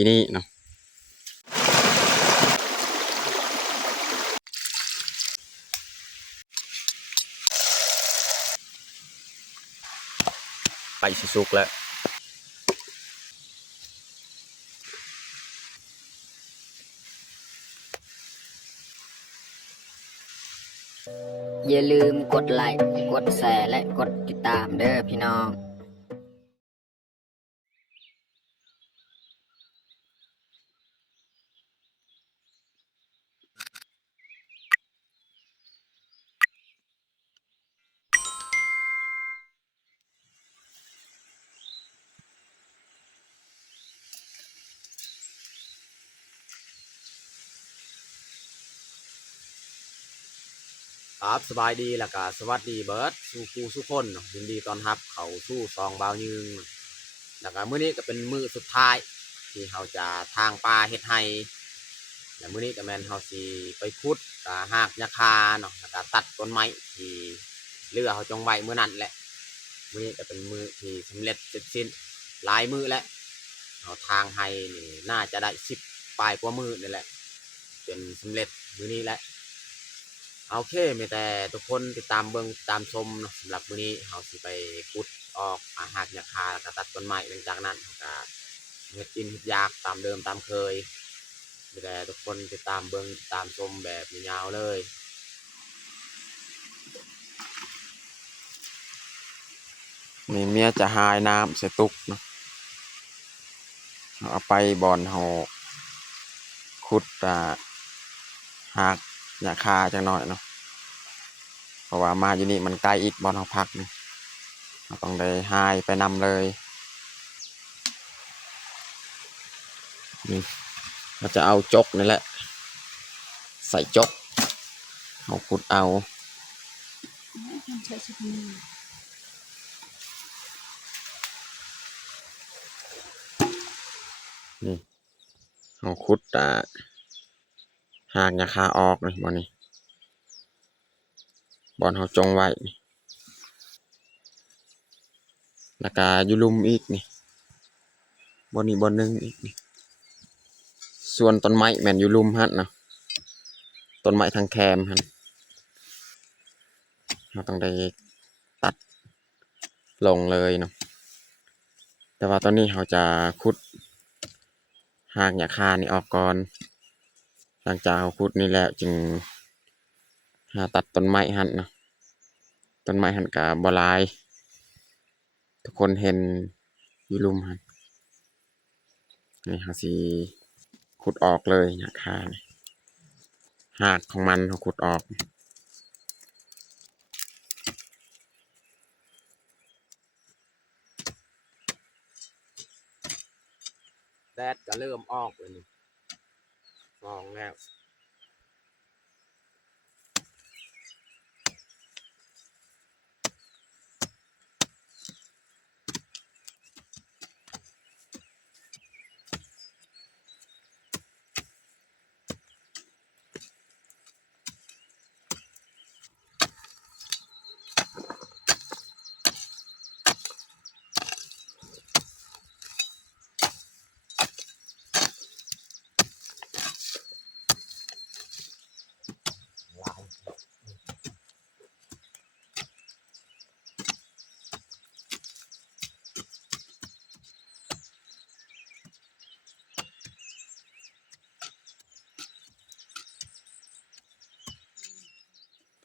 ปีนี้เนาะไปสุกๆแล้วอย่าลืมกดไลค์กดแชร์และกดติดตามเด้อพี่น้องครับสบายดีแล้วก็สวัสดีเบิร์ดสู่ครูสู่คนยินดีต้อนรับเขาสู่ซองบาวยืงแล้วก็มื้อนี้ก็เป็นมื้อสุดท้ายที่เขาจะทางป่าเฮ็ดไร่แล้วมื้อนี้ก็แม่นเขาสิไปขุดหากยาคาเนาะแล้วก็ตัดต้นไม้ที่เรือเขาจงไว้มื้อนั้นแหละมื้อนี้ก็เป็นมื้อที่สำเร็จเสร็จสิ้นหลายมื้อแล้วเอาทางไร่นี่น่าจะได้10 ปลายกว่ามื้อนี่แหละจนสำเร็จมื้อนี้แหละโอเคมีแต่ทุกคนติดตามเบิ่งตามชมเนาะสำหรับมื้อนี้เราสิไปขุดออกหากยาคาแล้วก็ตัดต้นไม้หลังจากนั้นก็เฮ็ดกินเฮ็ดอยากตามเดิมตามเคยมีแต่ทุกคนติดตามเบิ่งตามชมแบบยาวๆเลยนี่เมียจะหายน้ำใส่ตุกเนาะเอาไปบอนเฮาขุดหากยาคาจังหน่อยเนาะเพราะว่ามาอยู่นี่มันใกล้อีกบอนเฮาพักนี่เราต้องได้หายไปนำเลยนี่เราจะเอาจกนี่แหละใส่จกเอาขุดเอานี่เอาขุดหากยาคาออกเลยบอนนี้บอนเฮาจงไว้แล้วก็อยู่ลุมอีกนี่บอนนี้บอนนึงอีกนี่ส่วนต้นไม้แม่นอยู่ลุมหั่นเนาะต้นไม้ทางแคมหั่นเราต้องได้ตัดลงเลยเนาะแต่ว่าตอนนี้เราจะขุดหากหญ้าคานี่ออกก่อนหลังจากเราขุดนี่แล้วจึงหาตัดต้นไม้หั่นเนาะต้นไม้หั่นก็บ่หลายทุกคนเห็นอยู่ลุมหั่นนี่เราสิขุดออกเลยหญ้าคานี่หากของมันเราขุดออกแดดก็เริ่มออกเลยนี่มองแล้ว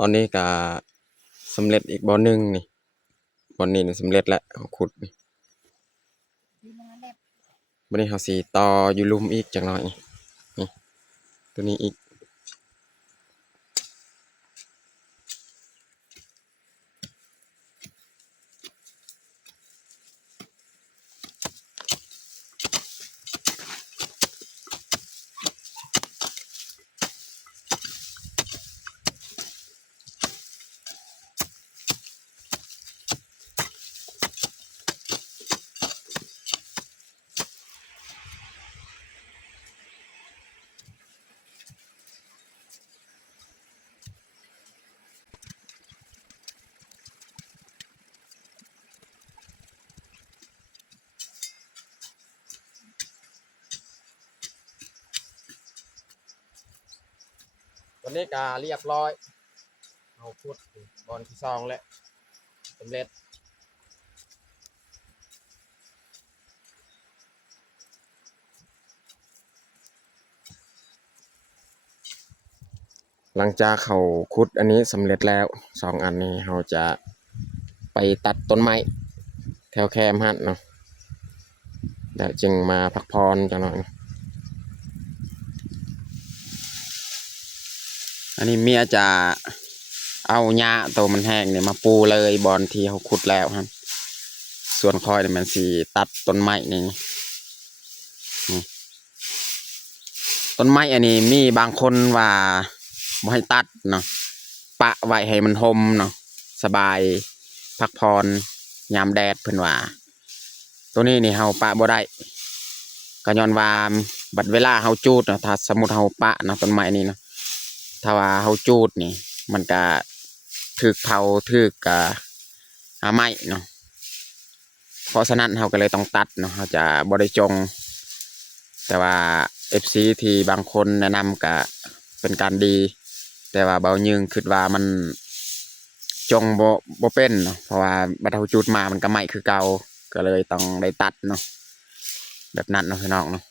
ตอนนี้ก็สำเร็จอีกบ่อนึงนี่บ่อนี้นี่สำเร็จแล้วเขาขุดนี่บ่นี้เขาสิต่ออยู่ลุมอีกจักหน่อยนี่ตัวนี้อีก ตอนนี้ก็เรียบร้อยเอาขุดบอลที่ซองแล้วสำเร็จหลังจากเขาขุดอันนี้สำเร็จแล้ว2 อันนี้เราจะไปตัดต้นไม้แถวแคมฮั่นเนาะเดี๋ยวจึงมาพักผ่อนจังหน่อยอันนี้เมียจะเอาหญ้าตัวมันแห้งเนี่ยมาปูเลยบอลที่เขาขุดแล้วครับส่วนคอยเนี่ยมันสีตัดต้นไม้นี่ต้นไม้อันนี้มีบางคนว่าบ่ให้ตัดเนาะปะไว้ให้มันห่มเนาะสบายพักผ่อนยามแดดเพิ่นว่าตัวนี้นี่เฮาปะบ่ได้ก็ย้อนว่าบัดเวลาเฮาจูดเนาะถ้าสมมุติเฮาปะเนาะต้นไม้นี่เนาะถ้าว่าเฮาจูดนี่มันก็ถึกเผาถึกหาไม้เนาะเพราะฉะนั้นเฮาก็เลยต้องตัดเนาะเฮาจะบ่ได้จงแต่ว่า FC ที่บางคนแนะนำก็เป็นการดีแต่ว่าเบายึงคิดว่ามันจงบ่เป็นเนาะเพราะว่าบัดเฮาจุดมามันก็ไหม้คือเก่าก็เลยต้องได้ตัดเนาะแบบนั้นเนาะพี่น้องเนาะ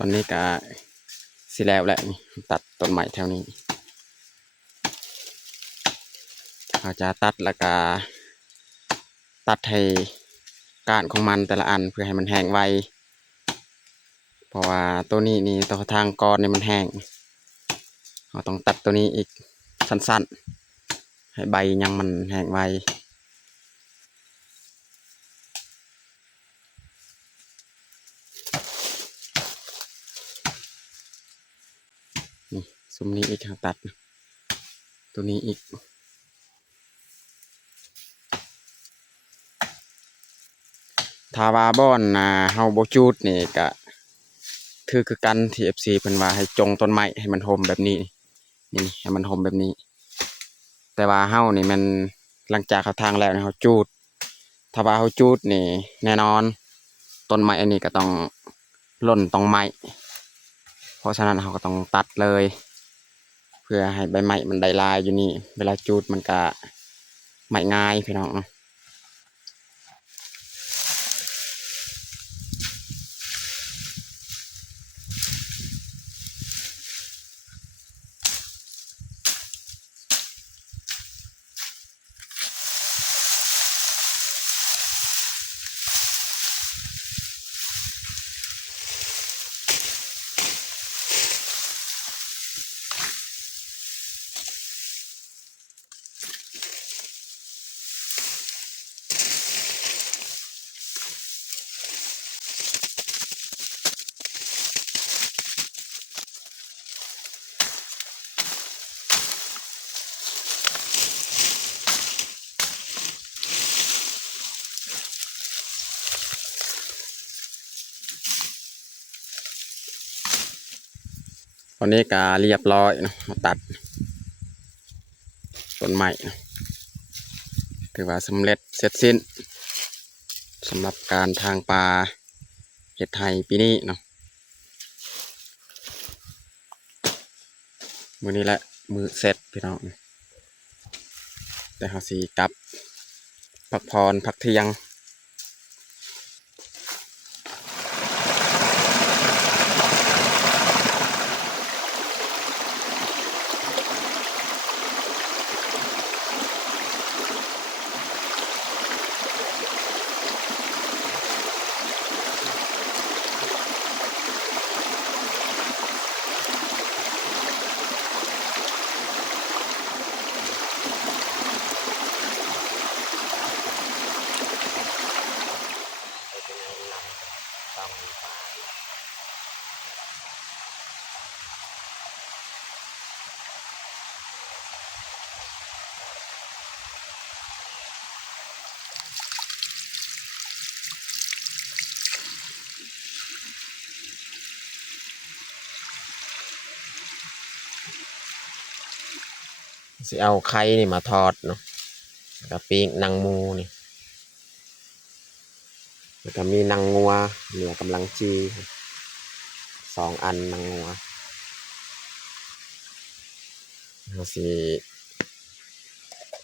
ตอนนี้ก็สิแล้วแหละนี่ตัดต้นไม้แถวนี้เราจะตัดแล้วก็ตัดให้ก้านของมันแต่ละอันเพื่อให้มันแห้งไวเพราะว่าตัวนี้นี่ตัวทางกรนี่มันแห้งเราต้องตัดตัวนี้อีกสั้นๆให้ใบยังมันแห้งไวนี่ซุ้มนี้อีกเราตัดตัวนี้อีกทาวาบอนเฮาบ่จูดนี่ก็คือกันที่ FC เพิ่นว่าให้จงต้นไม้ให้มันห่มแบบนี้นี่ให้มันห่มแบบนี้แต่ว่าเฮานี่มันหลังจากเขาทางแล้วเฮาจูดถ้าว่าเฮาจูดนี่แน่นอนต้นไม้อันนี้ก็ต้องหล่นต้องไม้เพราะฉะนั้นเฮาก็ต้องตัดเลยเพื่อให้ใบไม้มันได้ลายอยู่นี่เวลาจูดมันก็ไม่ง่ายพี่น้อง ตอนนี้ก็เรียบร้อยเนาะตัดต้นไม้เนาะถือว่าสำเร็จเสร็จสิ้นสำหรับการทางปลาเห็ดไทยปีนี้เนาะมื้อนี้แหละมือเสร็จพี่น้องแต่เขาสีกลับพักผ่อนพักเที่ยงสิเอาไข่นี่มาทอดเนาะกับปีกนางมูนี่แล้วก็มีนางงัวเหนือกำลังจี2 อันนางงัวเราสิ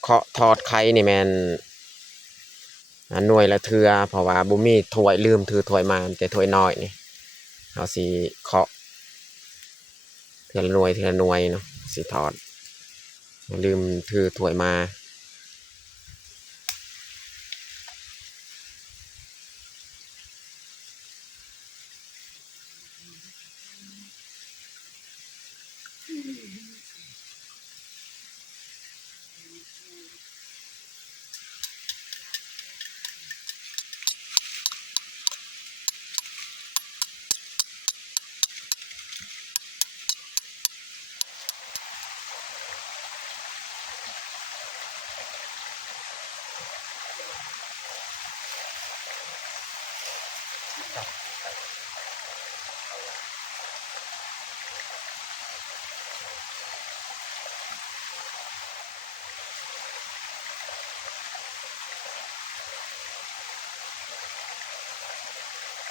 เคาะทอดไข่นี่แมนหน่วยละเทือเพราะว่าบุมีถ้วยลืมถือถ้วยมาแต่ถ้วยน้อยนี่เราสิเคาะเทือละหน่วยเทือละหน่วยเนาะสิทอดลืมถือถ้วยมา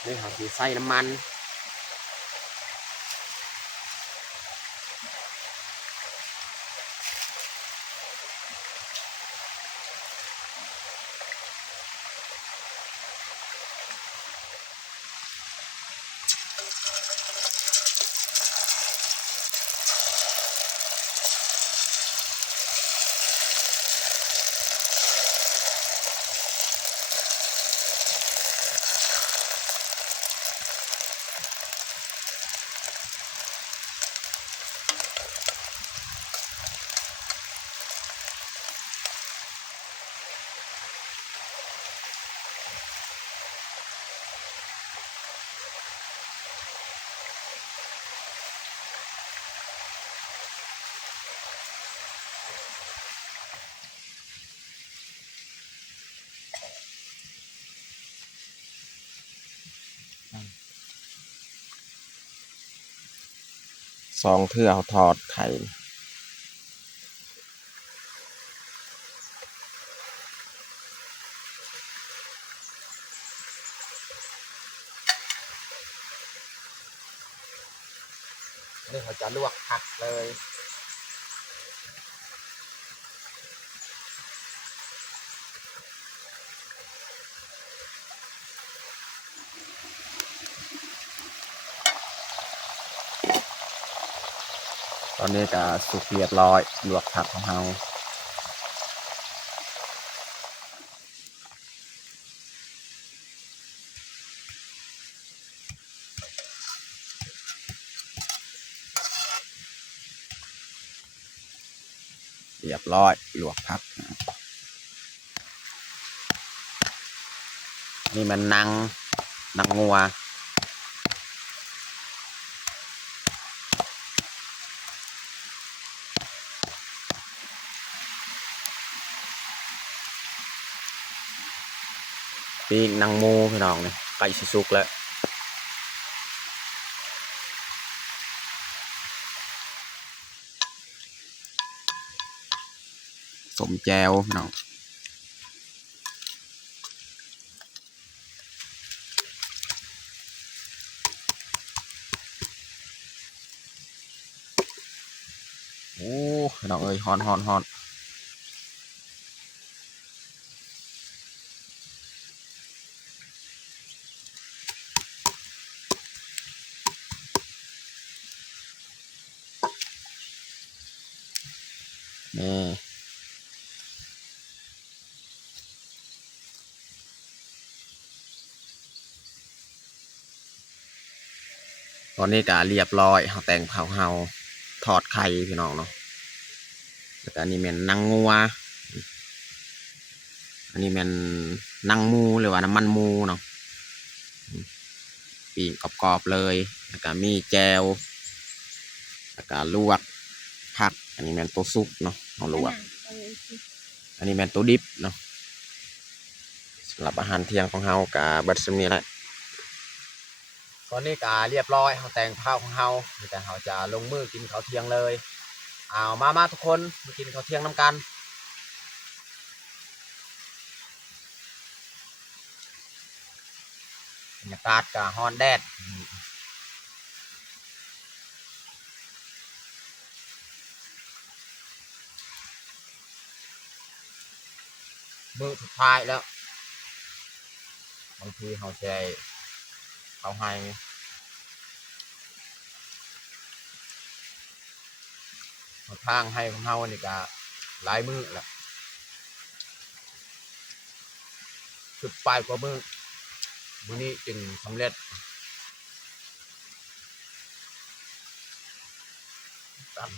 นี่เขาสิใส่น้ำมัน2 เทื่อเอาทอดไข่นี่เขาจะลวกผักเลยตอนนี้ก็สุกเรียบร้อยลวกผักของเราเรียบร้อยลวกผักนี่มันนางงัวปีกนางมูพี่น้องนี่ไก่สิสุกแล้ว สมแจวพี่น้องโอ้พี่น้องเอ้ยฮอนฮอนฮอนนี่ตอนนี้ก็เรียบร้อยเฮาแต่งเผาเฮาทอดไข่พี่น้องเนาะแล้วก็อันนี้แม่นนังงัวอันนี้แม่นนังหมูหรือว่าน้ำมันหมูเนาะปิ้งกรอบๆเลยแล้วก็มีแจวแล้วก็ลวกผักอันนี้แม่นตัวซุปเนาะเอาลวกอันนี้แม่นตัวดิบเนาะสำหรับอาหารเที่ยงของเฮากับเบิดซุมนี้แหละตอนนี้ก็เรียบร้อยเฮาแต่งข้าวของเฮาแต่เฮาจะลงมือกินข้าวเที่ยงเลยเอามาทุกคนมากินข้าวเที่ยงน้ำกันบรรยากาศก็ฮ้อนแดดมื้อสุดท้ายแล้วบางทีเฮาสิได้เข้าให้ทางให้ของเฮานี่ก็หลายมื้อแล้วสุดปลายกว่ามื้อนี้จึงสำเร็จตั้ง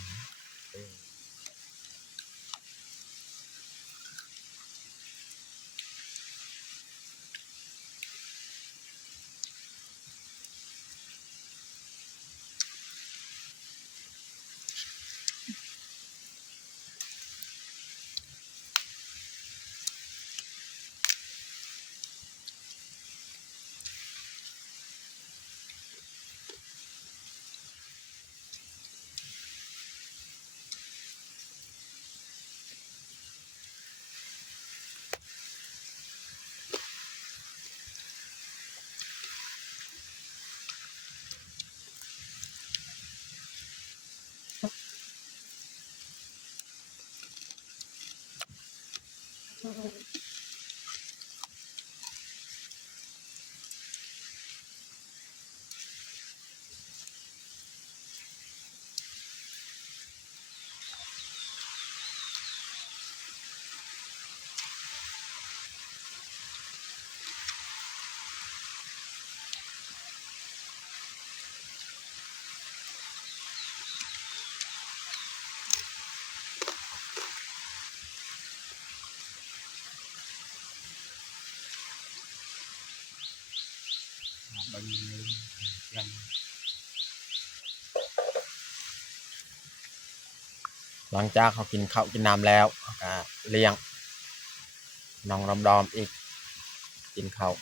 หลังจากเขากินข้าวกินน้ำแล้วก็เลี้ยงน้องดอมอีกกินข้าว